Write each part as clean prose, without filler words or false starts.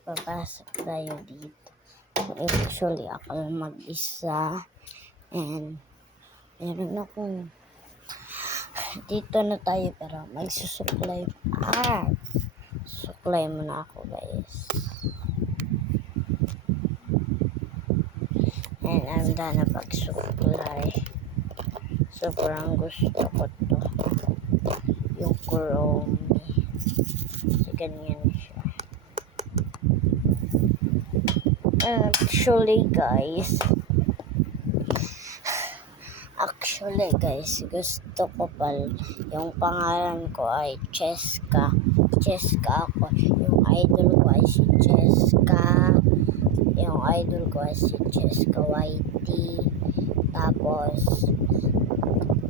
Papasok tayo dito. Actually, ako lang mag-isa. And, meron akong dito na tayo pero magsusuklay. Suklay muna ako, guys. And I'm done na pagsuklay. Sobrang gusto ko to. Yung Chrome. So, ganyan siya. Actually guys, gusto ko yung pangalan ko ay Cheska. Cheska ako. Yung idol ko ay si Cheska. Yung idol ko ay si Cheska Whitey. Tapos,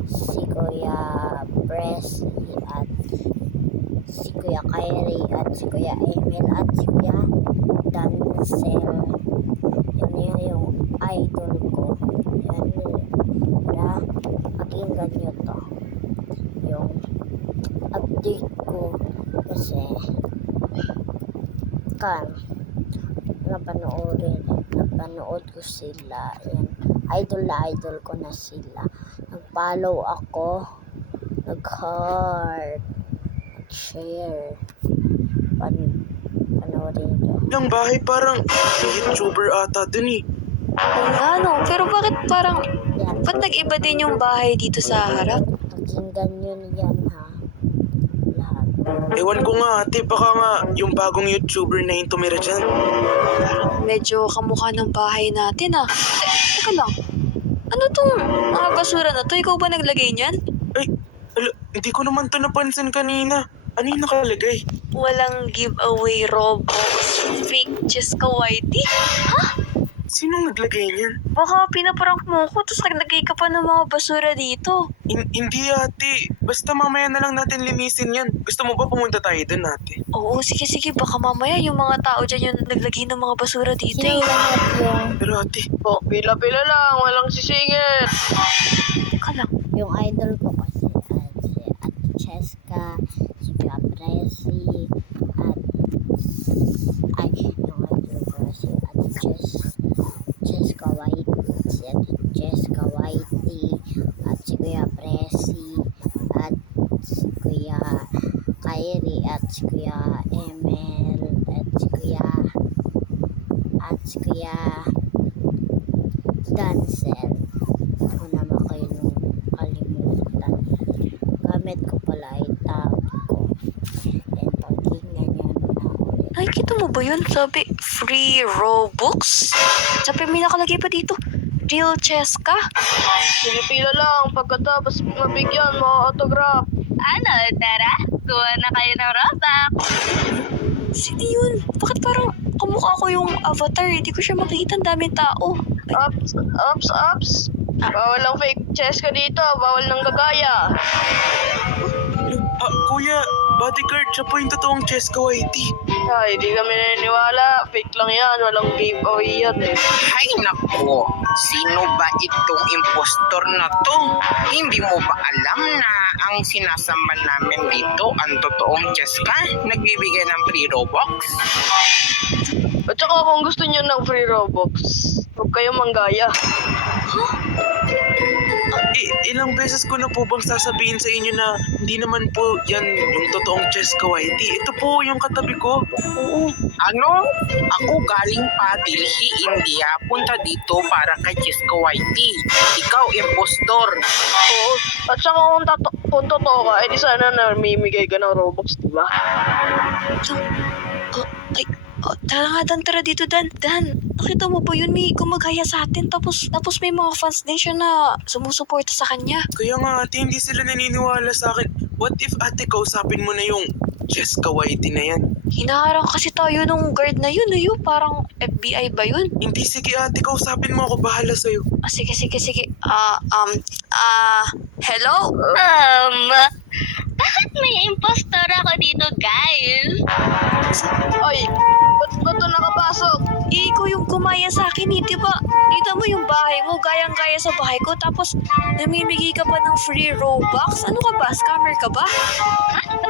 si Kuya Presley at si Kuya Kyrie at si Kuya Emil at si Kuya Dancel. Yun yung idol ko. Yan, pakinggan nyo to. Yung update ko kasi napanood ko sila. Yan, idol ko na sila. Nag-follow ako, nag-heart, nag-share. Panoorin nyo. Yung bahay parang YouTuber ata dun eh. Ano? Pero bakit parang, Yan, ba't nag-iba din yung bahay dito sa harap? pakinggan nyo yan ha. Lahat. Ewan ko nga ate, baka nga yung bagong YouTuber na yung tumira dyan. Medyo kamukha ng bahay natin ah. Teka lang. Ano tong mga basura na to? Ikaw ba naglagay niyan? Ay, hindi ko naman to napansin kanina. Ano yung nakalagay? Walang giveaway Robux. Fake Cheska Whitey? Sinong naglagay niyan? Baka pinaprank mo ko tapos naglagay ka pa ng mga basura dito. Hindi ate, basta mamaya na lang natin linisin yan. Gusto mo ba pumunta tayo dun ate? Oo, sige. Baka mamaya yung mga tao dyan yung naglagay ng mga basura dito Sino eh. lahat yung Pero ate, Pila-pila lang, walang sisingit. Teka lang. yung idol ko kasi si Ate Cheska, si Kuya Presi, at yung idol ko si Ate Cheska Whitey, si Ate Cheska Whitey, at si Kuya Presi, at si Kuya Kyrie, at si Kuya Emil, at si Kuya Dancel. Ako naman kayo nung kalimutan. Gamit ko pala ay tab ko. And pakinggan nyo na ulit. Nakikita mo ba yun? Sabi, free Robux? Sabi, may nakalagay pa dito. Real Cheska? Sige, pila lang. Pagkatapos mabigyan, ma-autograph. Ano, tara? Kuha na kayo ng Robux. Sino yun? Bakit parang kamukha ko yung avatar? Hindi ko siya makita. Ang daming tao. Ups. Bawal ang fake Cheska dito. Bawal ng gagaya. kuya, bodyguard, siya po yung totoong Cheska Whitey. Ay, di kami naniniwala. Fake lang yan. Walang giveaway yan eh. Hay nako, sino ba itong impostor na to? Hindi mo ba alam na ang sinasamba namin dito ang totoong Cheska? Nagbibigay ng free Robux? At saka kung gusto niyo ng free Robux, huwag kayong manggaya. Ilang beses ko na po bang sasabihin sa inyo na hindi naman po yan yung totoong Cheska Whitey. Ito po yung katabi ko. Ano? Ako galing pa Delhi, India. Punta dito para kay Cheska Whitey. Ikaw, impostor. Oo. At saka kung totoo ka, edi sana namimigay ka ng Robux, diba? Tara dito, Dan. Nakita mo ba yun? May gumagaya sa atin. Tapos may mga fans din siya na sumusuporta sa kanya. Kaya nga ate, hindi sila naniniwala sa akin. What if ate, kausapin mo na yung Cheska Whitey na yan? Hinaharang kasi tayo nung guard na yun. Parang FBI ba yun? Hindi, sige ate, kausapin mo ako. Bahala sa'yo. Sige. Hello? Bakit may impostor ako dito, guys? Ay, ba't ba ito nakapasok? Ikaw yung gumaya sa akin di ba? Dito mo yung bahay mo, gayang-gaya sa bahay ko, tapos namimigay ka pa ng free Robux? Ano ka ba? Scammer ka ba?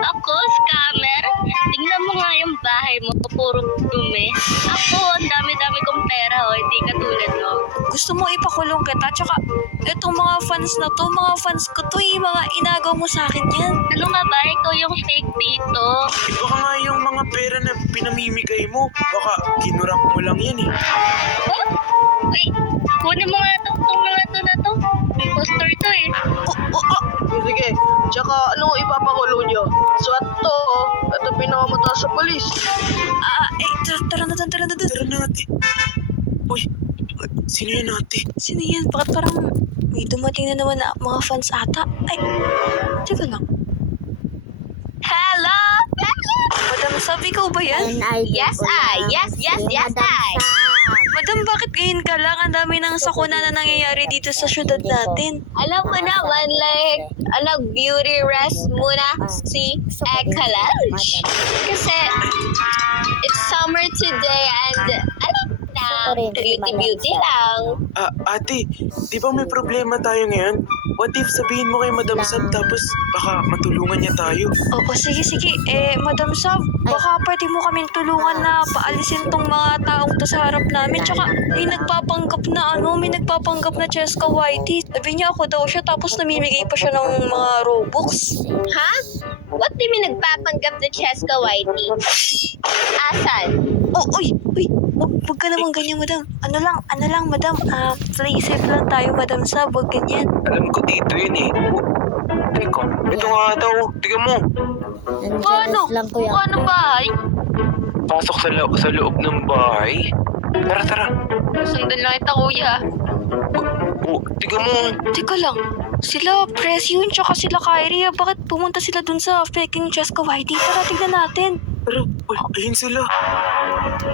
Ako, scammer? Tingnan mo nga yung bahay bahay mo, puro dumi. Ako, ang dami-dami kong pera, oh, hindi katulad mo. Gusto mo ipakulong kita? Tsaka, etong mga fans na to, mga fans ko to eh. Mga inagaw mo sa akin yan. Ano nga ba? Ikaw yung fake dito. Baka nga yung mga pera na pinamimigay mo, baka kinurak mo lang yan eh. Uy, kunin mo nga itong mga to na to. Impostor to eh. Sige, tsaka ano ipapakulo nyo? SWAT to, ito pinamataas sa polis. Tara na dun. Tara na ate. Uy, sino yan ate? Sino yan? Bakit parang may dumating na naman na mga fans ata? Ay, teka lang. Hello! Madam, sabi ko ba yan? And idol Yes, ko I. lang Yes, si yes, yes, Madam I. Sam. Madam, bakit ngayon ka lang? Ang dami ng sakuna na nangyayari dito sa syudad natin. Alam mo naman, like, beauty rest muna si Eka Lunch. Kasi, it's summer today and, alam na, beauty lang. Ate, di ba may problema tayo ngayon? What if sabihin mo kay Madam Sam tapos baka matulungan niya tayo? Oo, sige. Madam Sab, baka pwede mo kaming tulungan na paalisin tong mga taong to sa harap namin. Tsaka, may nagpapanggap na Cheska Whitey. Sabi niya ako daw siya, tapos namimigay pa siya ng mga Robux. Ha? What do you mean nagpapanggap na Cheska Whitey? Asan? Uy, wag ka naman ganyan, madam. Ano lang, madam. Play safe lang tayo, Madam Sab, wag ganyan. Alam ko dito yun eh. Teka, ito nga daw. Tingnan mo. Nandiyan lang ko yung Ano ba? Pasok sa loob ng bahay. Tara. Sundan lang kita, kuya. Tingnan mo. Teka lang, sila Press yun, tsaka sila Kyrie. Bakit pumunta sila dun sa faking Cheska Whitey? Tara, tignan natin. Tara, ayun sila.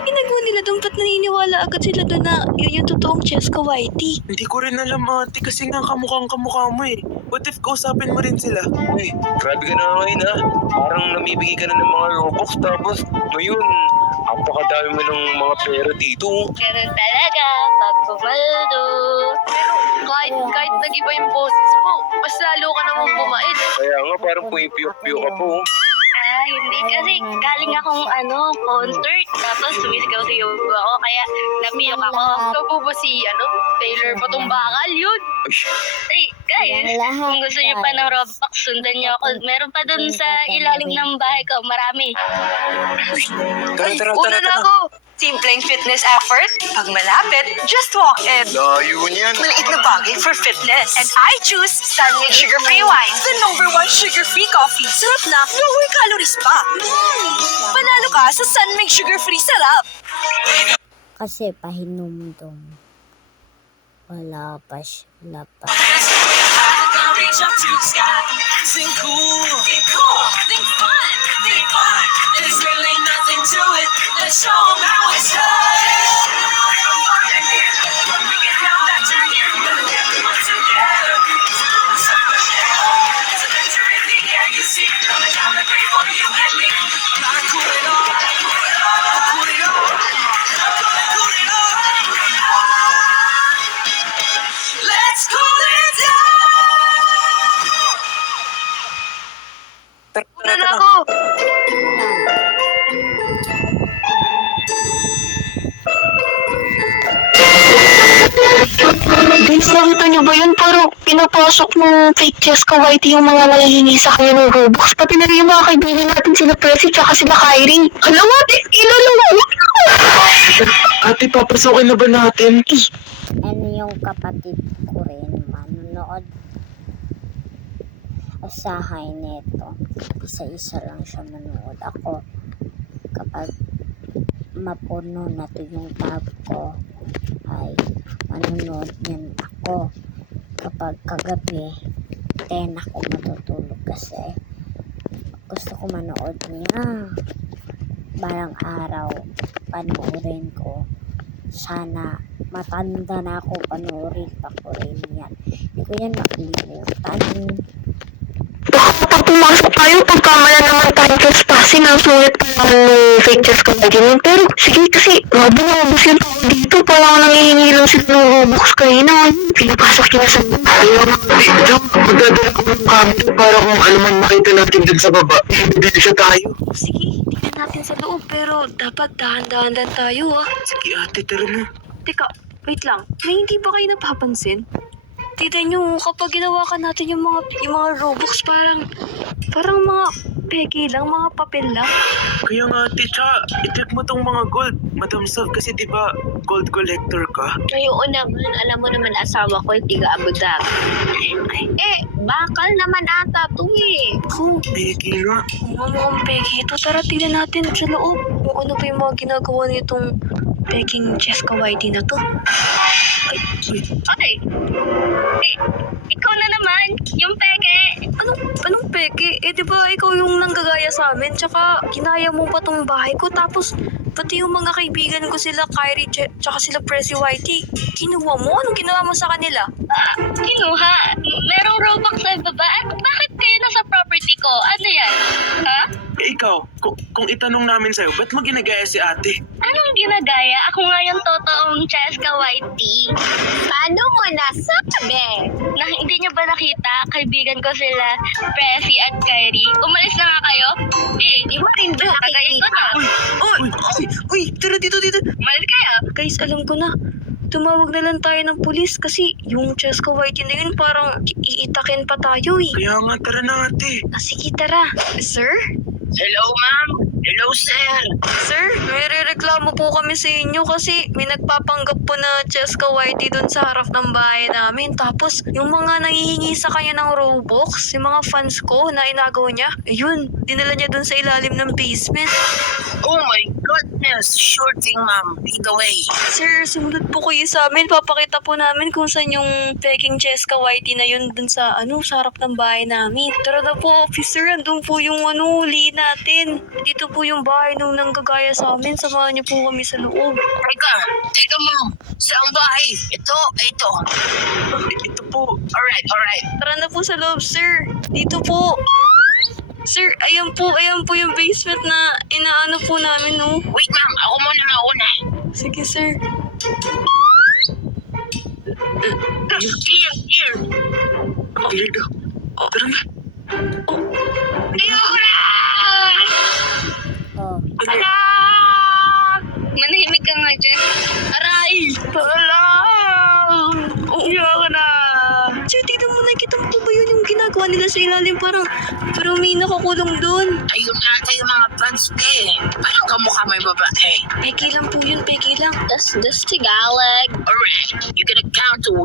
Ginagawa nila doon, ba't naniniwala agad sila doon na yun yung totoong Cheska Whitey? Hindi ko rin alam ate kasi nga kamukhang kamukha mo eh. What if kausapin mo rin sila? Uy, grabe ka na ngayon ha. Parang namibigay ka na ng mga Robux tapos ngayon, apakadami mo ng mga pera dito. Ganun talaga, pag pumaldo. Pero kahit nag-iba yung boses mo, mas lalo ka namang bumait. Kaya nga parang pumipiyok-piyok ka po. Hindi kasi galing akong concert. Tapos sumisigaw-sigaw ako kaya napiyok ako. Ikaw po ba si Taylor Patumbakal yun? Ay, guys, kung gusto niyo pa ng Robux, sundan niyo ako. Meron pa dun sa ilalim ng bahay ko, marami. Tara. Una na ako! Simpleng fitness effort. Pag malapit, just walk in. Layo niyan. Maliit na bagay for fitness. And I choose Sunmade Sugar-Free Wine, the #1 sugar-free coffee. Sarap na, lower calories pa. Panalo ka sa Sunmade Sugar-Free Sarap. kasi pahinumdum. Wala pa. Reach up to the sky, think cool, think fun, there's really nothing to it, let's show 'em how it's done. When we get out that turn, everyone together, it's a victory in the air, you see, coming down the grade for you and me. I cool it all, let's cool it down. Una na ako! Guys, nakita niyo ba yun? Parang pinapasok ng fake Cheska Whitey yung mga nanghihingi sa kanya ng Robux. Pati na rin yung mga kaibigan natin sila Pressy tsaka sila Kyrie. Alam mo, ilalawag ako! Ate, papasokin na ba natin? And yung kapatid ko rin manonood sa nito. Isa-isa lang siya manood. Ako, kapag mapuno na to yung tab ko, ay manonood yan ako. Kapag kagabi, 10 ako matutulog kasi gusto ko manood niya. Balang araw, panoorin ko. Sana matanda na ako, panoorin pa ko rin yan. Hindi ko yan makalimutan. Baka kapag pumasok tayo, pagkamala naman tayo trespassing, ang sulit pa naman fake Cheska Whitey yun. Pero sige kasi, grabe na ubus yung tao dito. Parang nangihingi lang sila ng Robux kanina. Pinapasok niya sa Ayaw na, Jom, magdadala ko ng kami para kung ano man makita natin dun sa baba, ibigay siya tayo. Sige, tignan natin sa loob. Pero dapat dahan-dahan lang tayo ah. Sige ate, tara na. Teka, wait lang. May hindi ba kayo napapansin? Tignan nyo, kapag ginawakan natin yung mga Robux, parang mga peke lang, mga papel lang. Kaya nga ate, tsaka i-check mo tong mga gold. Madam Saf, kasi di ba gold collector ka? Oo naman, alam mo naman asawa ko ay tiga Abu Dhabi. Bakal naman ata to eh. Kung Peki nga. mukhang peke ito, tara tignan natin sa loob. Kung ano pa yung mga ginagawa nitong peking Cheska Whitey na to. Ay! Ikaw na naman, yung peke. Anong peke? Eh, di ba ikaw yung nanggagaya sa amin? Tsaka, ginaya mo pa tong bahay ko. Tapos, pati yung mga kaibigan ko sila, Kyrie, tsaka sila Prezi Whitey. Kinuha mo? Anong ginawa mo sa kanila? Kinuha. Merong Robux sa baba. At bakit kayo nasa property ko? Ano yan? Ha? Eh ikaw, kung itanong namin sa'yo, ba't mo ginagaya si ate? Anong ginagaya? Ako nga yung totoong Cheska Whitey. Paano mo nasabi? Hindi niyo ba nakita? Kaibigan ko sila, Prezi at Kyrie. Umalis na nga kayo? Di mo rin doon. Kagayin ko na. Uy, tara dito. Umalis kayo. Guys, alam ko na. Tumawag na lang tayo ng pulis kasi yung Cheska Whitey na yun parang iitakin pa tayo eh. Kaya nga, tara na ate. Sige, tara. Sir? Hello, ma'am. Hello, sir. Sir, may rereklamo po kami sa inyo kasi may nagpapanggap po na Cheska Whitey dun sa harap ng bahay namin. Tapos, yung mga nangihingi sa kanya ng Robux, yung mga fans ko na inagaw niya, ayun, dinala niya dun sa ilalim ng basement. Oh my goodness. Sure thing, ma'am. Lead the way. Sir, sumunod po kayo sa amin. Papakita po namin kung saan yung peking Cheska Whitey na yun dun sa, sa harap ng bahay namin. Tara na po, officer. Andun po yung liin natin. Dito po yung bahay nung nanggagaya sa amin. Samahan niyo po kami sa loob. Teka, ma'am. Saan bahay? Ito. Ito po. Alright. Tara na po sa loob, sir. Dito po. Sir, ayan po yung basement na inaano po namin, no? Wait, ma'am. Ako muna mauna. Sige, sir. Here. Clear daw. Tara na. Oh, Manahimik ka nga dyan. Aray! Iyak na. Sir, tignan mo, nakita mo ba yun yung ginagawa nila sa ilalim? Parang may nakakulong doon. Ayun ata yung mga fans eh. Parang kamukha may babae. Peke lang po yun, peke lang. Das Tagalog. Alright. You're gonna count to 3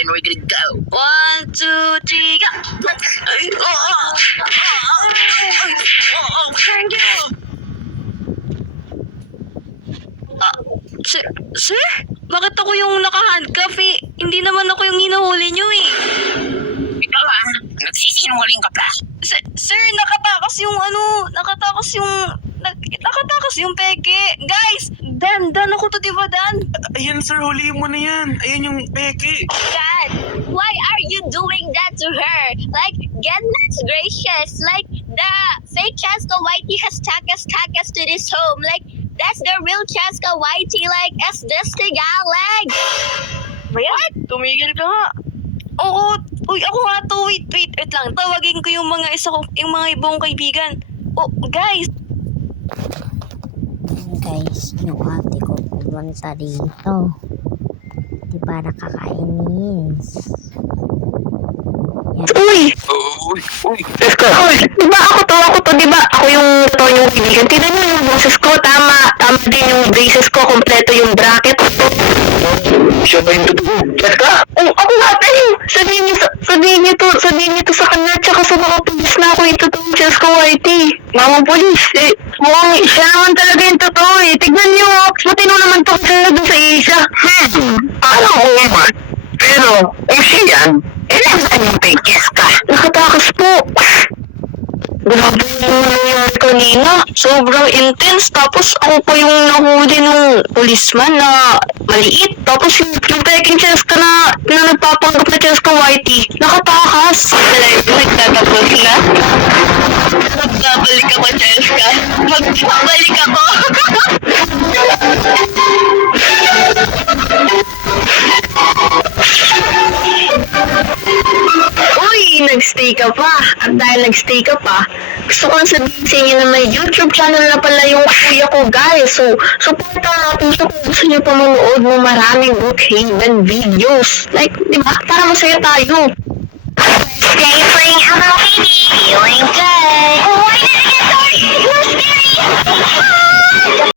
and we're gonna go. 1, 2, 3, go! Thank you. Sir? Bakit ako yung naka-handcuff eh? Hindi naman ako yung hinuhuli nyo eh. Ikaw nagsisinungaling ka pa. Sir, nakatakas yung peke. Guys, Dan ako to, diba Dan? Ayan sir, huliin mo na yan. Ayan yung peki. God, why are you doing that to her? Like, goodness gracious. Like, the fake Cheska Whitey has tagged us to this home. Like, that's the real Cheska Whitey. Like, as this Tagalog. What? Tumigil ka nga. Oo. Uy, ako nga to. Wait lang. Tawagin ko yung mga ibang kaibigan. Oh, guys. guys, yung ate ko pumunta dito. Di ba nakakainis? Uy! Cheska! Uy! Diba ako to, diba? Ako yung kaibigan. Tignan niyo yung boses ko, tama din yung braces ko, kompleto yung bracket. Siya ba yung totoo? Cheska? Oh, ako nga tayo! Sabihin niyo to sa kanya, tsaka sa mga pulis na ako yung totoong Cheska Whitey. Mga pulis, mukhang siya naman talaga yung totoo eh. Tignan niyo, matino naman to kasi doon sa isa. Alam ko naman. Pero, kung siya yan, nasaan yung fake Cheska? Nakatakas po. Grabe yung nangyari kanina. Sobrang intense. Tapos ako pa yung nahuli ng policeman na maliit. Tapos yung peking Cheska na nagpapanggap na Cheska Whitey. Nakatakas. Nagtatapos na. Magbabalik ako, Cheska. Magbabalik ako. ka pa. At dahil nag-stay ka pa, gusto ko sabihin sa inyo na may YouTube channel na pala yung kuya ko, guys. So, supportan natin siya kung gusto niyo pa manood ng maraming Brookhaven videos. Like, di ba? Para masaya tayo. Stay free, hello baby, feeling good.